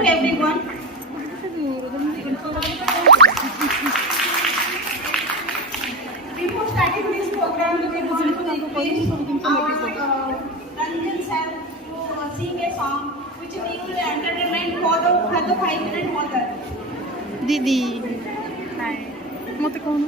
to everyone. Before starting this program, we want to request our Ranjan sir to sing a song which will entertainment for the 5 minutes. दीदी हाय मत कौन